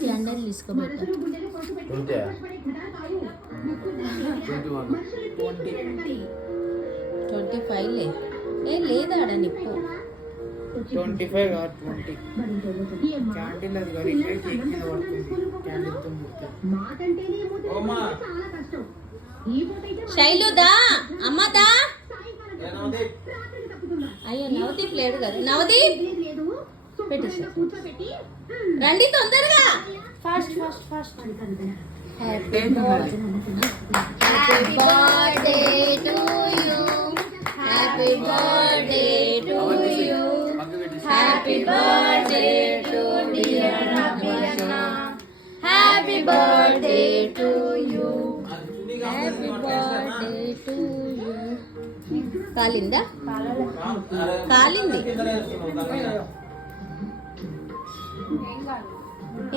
Candle తీసుకోబెట్ట 25 లేదా ఆడ నిప్పు 25 కాదు 20 క్యాండిల్ అది కాదు ఇక్కడ కేక్ మీద పడుతుంది క్యాండిల్ తో శైలుదా అమ్మదా అయ్యో నవదీప్ లేడు కదా నవదీప్ పెట్టేసి రండి తొందరగా fast fast fast happy birthday to you happy birthday to you happy birthday to dear Abhiyanna happy birthday to you happy birthday to you కాలిందా కాలింది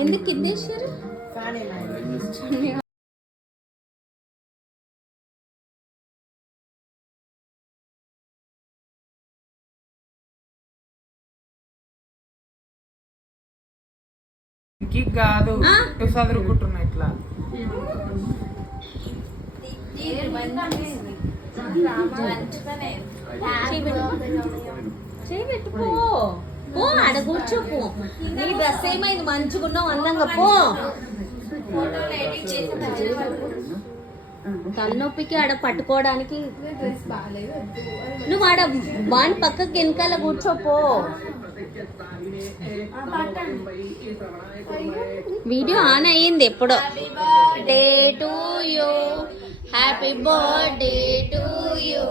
ఎందుకు కిందేశారు కాదు చదువుకుంటున్నా ఇట్లా చేయబెట్టుకో పో ఆడ కూర్చోపో నీ డ్రెస్ ఏమైంది మంచిగున్నావు అందంగా పో తలనొప్పికి ఆడ పట్టుకోవడానికి నువ్వు ఆడ వాని పక్కకి వెనకాల కూర్చోపో వీడియో ఆన్ అయ్యింది ఎప్పుడో day to you happy birthday to you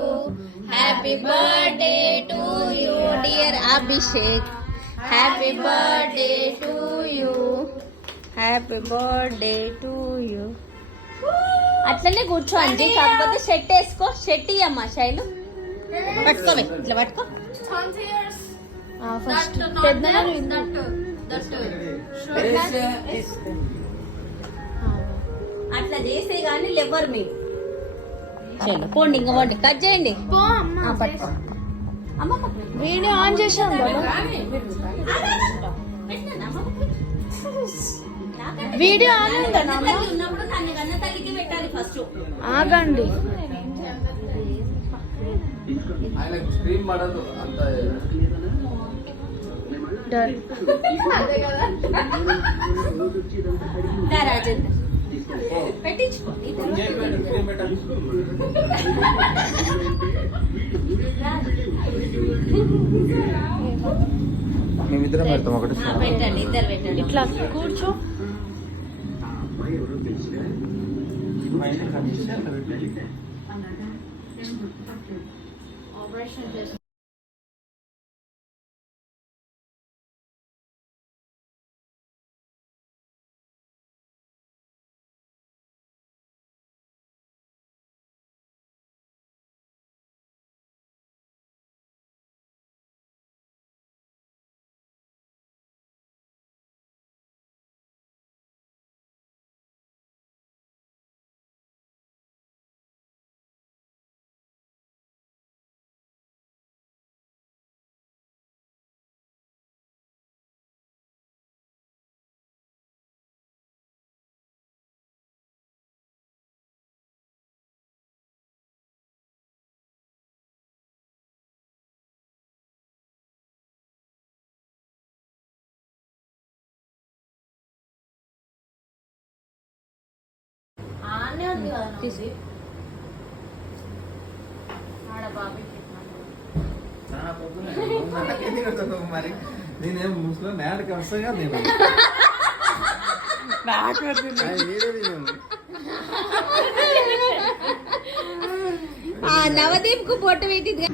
happy birthday to you dear Abhishek happy birthday to you happy birthday to you అట్లనే కూర్చో అంజీ కాకపోతే షర్ట్ వేసుకో షర్ట్ ఇయ్యమ్మా శైలు పట్టుకోవే ఇట్లా పట్టుకో ఫస్ట్ అట్లా చేసే కానీ లెవర్ మీరు చలో పోండి ఇంకా పోండి కట్ చేయండి పట్టుకో అమ్మమ్మ వీడియో ఆన్ చేసాం వీడియో ఆన్ ఉన్నప్పుడు కన్న తల్లికి పెట్టాలి ఫస్ట్ ఆగండి మేమిద్దరం పెడతాం ఒకటి పెట్టండి ఇద్దరు పెట్టండి ఇట్లా కూర్చో మరి నేనేం ముస్లో నాడికి వస్తాగా నేను నవదీప్ కు పొట్టు పెట్టింది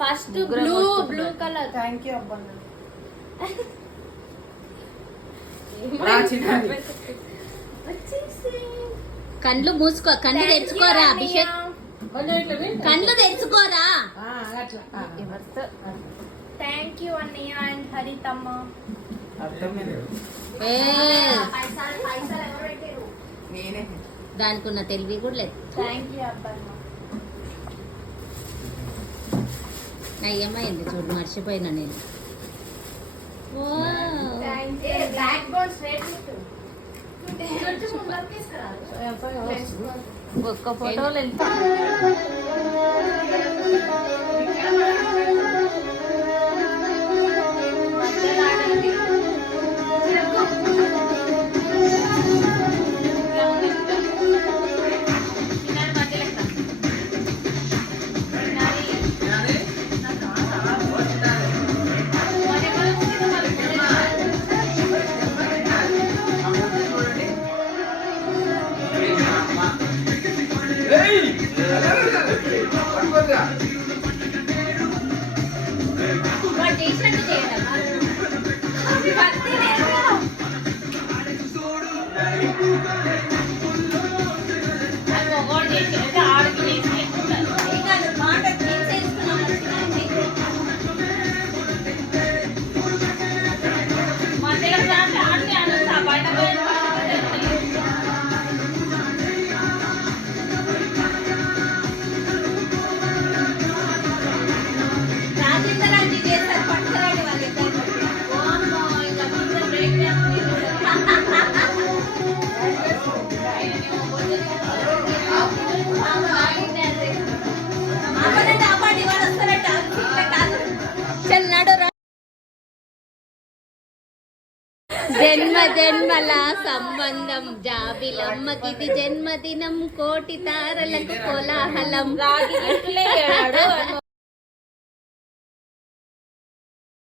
first blue blue colour. Thank you అబ్బా. రా చిన్నది. కండ్లు మూసుకో, కండ్లు తెరుచుకోరా అభిషేక్, కండ్లు తెరుచుకోరా. థ్యాంక్ యూ అన్నయ్య అండ్ హరితమ్మ. అర్థమైంది. ఏ నేనే దానికి ఉన్న తెలివి కూడా లేదు. Thank you అబ్బమ్మ. నయ్యమైంది చూడు, మర్చిపోయినా నేను. బ్యాక్ బోన్ స్ట్రైట్ ఒక్క ఫోటోలు జన్మ జన్మల సంబంధం జాబిలమ్మకిది జన్మదినం కోటి తారలకు కోలాహలం.